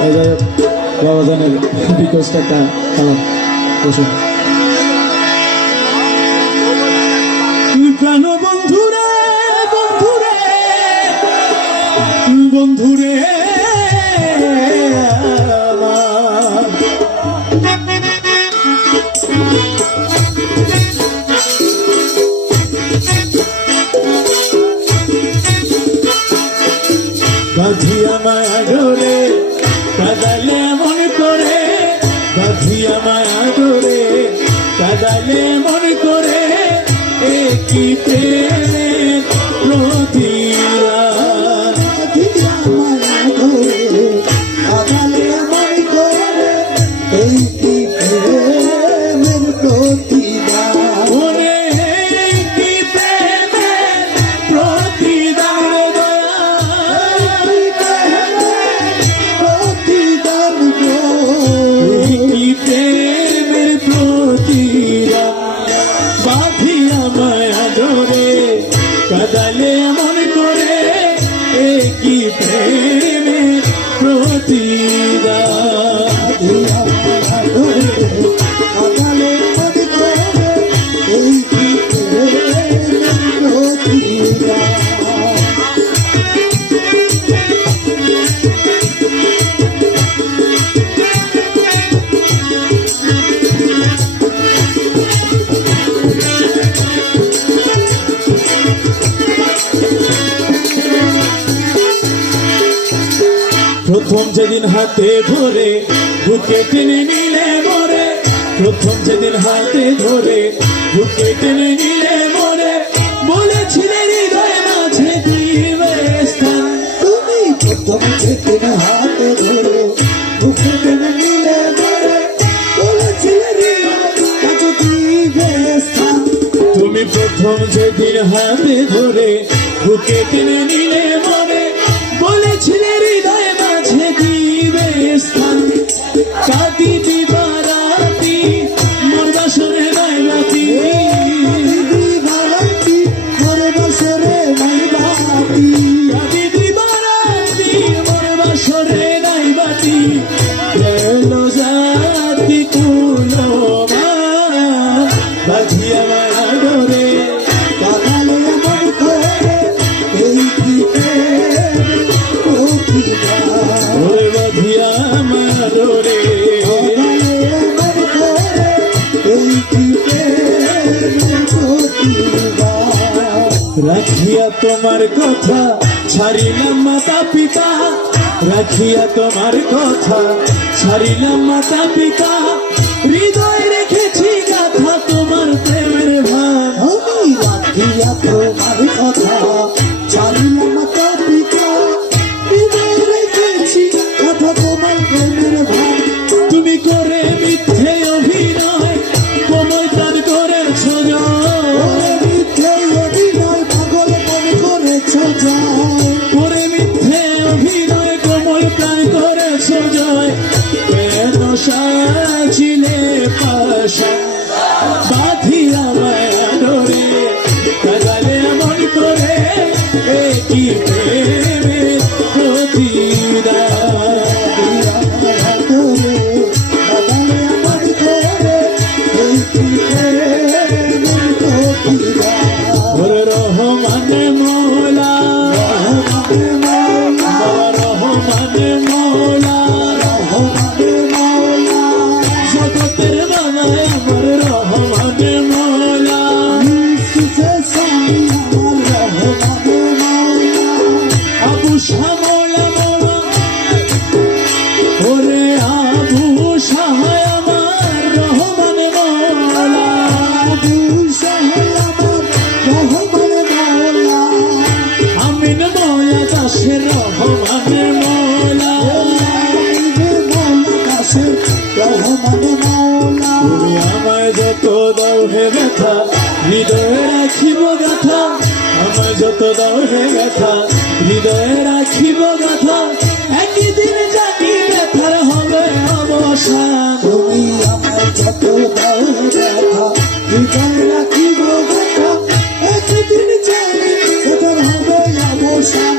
বাবাজানের request একটা বসুন। প্রাণ বন্ধুরে বন্ধুরে বন্ধুরে বাঁধিয়া মায়া ডোরে কাদালে মনে করে, বাঁধিয়া মায়া ডোরে কাদালে মনে করে, একই প্রেমের প্রতিদান। বাঁধিয়া মায়া ডোরে কাদালে মনে করে, একই প্রেমের প্রতিদান। ওরে একই প্রেমের প্রতিদান, প্রতিদান গো, একই প্রেমের প্রতিদান। বাঁধিয়া মায়া ডোরে কাদালে মনে করে, একই প্রেমের প্রতিদান। বাঁধিয়া মায়া ডোরে কাদালে মনে করে, একই প্রেমের প্রতিদান। প্রথম যেদিন হাতে ধরে বুকে টেনে নিলে মরে, প্রথম যেদিন হাতে ধরে বুকে টেনে নিলে মরে, বলেছিলে হৃদয় মাঝে দিবে স্থান। তুমি প্রথম যেদিন হাতে ধরে বুকে টেনে নিলে মরে, বলেছিলে হৃদয় মাঝে দিবে স্থান। তুমি প্রথম যেদিন হাতে ধরে বুকে টেনে নিলে মরে, বলেছিলে হৃদয় মাঝে দিবে স্থান। কাটি দিবারাতি মোর বাসরে নাই বাতি, দিবারাতি মোর বাসরে নাই বাতি, কাটি দিবারাতি মোর বাসরে নাই বাতি। এলো জাতি কুলো মা বাঁধিয়া মায়া ডোরে কাদালে মন করে, এই কি প্রেমের প্রতিদান। ওরে বাঁধিয়া মায়া ডোরে। কাদালে মন করে, এই কি প্রেমের প্রতিদান। রাখিয়া তোমার কথা ছাড়িলাম মাতা পিতা, রাখিয়া তোমার কথা ছাড়িলাম মাতা পিতা। হৃদয় রেখেছি গাথা তোমার প্রেমের ভান। আমি রাখিয়া তোমার কথা জানিলাম মাতা পিতা, হৃদয় রেখেছি কথা তোমার প্রেমের ভান। তুমি করে মিথ্যে অভিনয় কোমল প্রাণ করেছ জয়, ওরে মিথ্যে অভিনয় পাগল মনে করেছ জয়। করে মিথ্যে অভিনয় কোমল প্রাণ করেছ জয়। কেন সাজিলে পাশা বাঁধিয়া মায়া ডোরে কাদালে মন করে, একই প্রেমের প্রতিদান। মায়া ডোরে কাদালে মন করে, এই কি প্রেমের প্রতিদান। ওরে রহমানে মৌলা, রহমানে মওলা, রহমানে মৌলা, রহমানে মওলা, জগতের বাবায় আমার রহমানে মৌলা। ইউসুফে সাই আমার রহমানে মওলা, আবু শামলা মৌলা, ওরে আবু শাহায় আমার রহমানে মৌলা। আবু সাহেব আমার রহমানে মওলা, আমিন মৌলা দাসের রহমানে মৌলা। আইবে মওলা দাসের রহমানে মওলা। তুমি আমায় যত দাও হে ব্যথা, হৃদয়ে রাখিব গাথা। আমায় যত দাও হে ব্যথা, হৃদয়ে রাখিব গাথা। একই দিন জানি ব্যথার হবে অবসান। তুমি আমায় যত দাও ব্যথা, হৃদয় রাখিব ব্যথা। একদিন জানি ব্যথার হবে অবসান।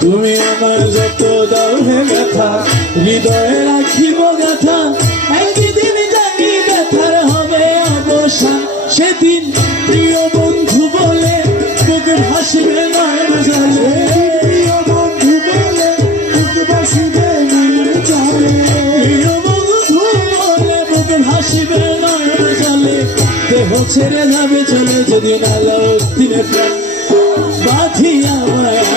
তুমি আমায় যত দাও হে ব্যথা, হৃদয়ে রাখিব গাথা একদিন জানি ব্যথার হবে অবসান সেদিন প্রিয় বন্ধু বলে বুক ভাসবে নয়ন জলে প্রিয় বন্ধু বলে বুক ভাসিবে নয়ন জলে প্রিয় বন্ধু বলে বুক ভাসবে নয়ন জলে দেহ ছেড়ে যাবে চলে যদি না দিনে প্রাণ বাঁধিয়া মায়া